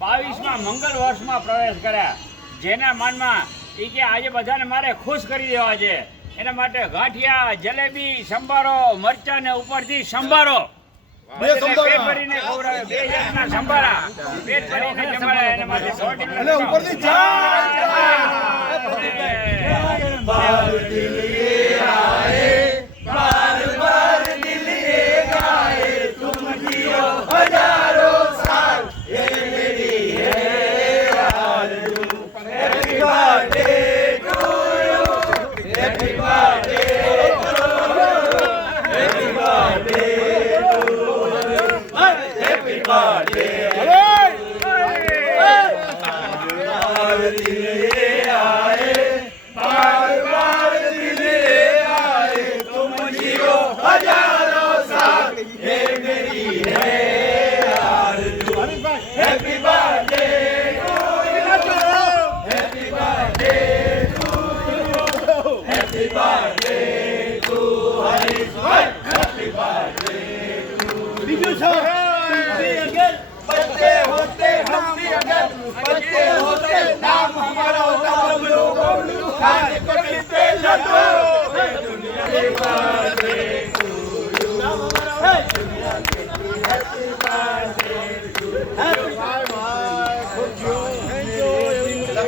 22માં મંગલ વર્ષમાં પ્રવેશ કર્યા. જેના માનમાં એ કે આજે બધાને મારે ખુશ કરી દેવા છે. એના માટે ગાંઠિયા, જલેબી, સંભારો, મરચાં ને ઉપરથી સંભારો. પેટ ભરીને ખવડાવે. 2 જાતના સંભારા પેટ ભરીને જમાડે. એના માટે ઉપરથી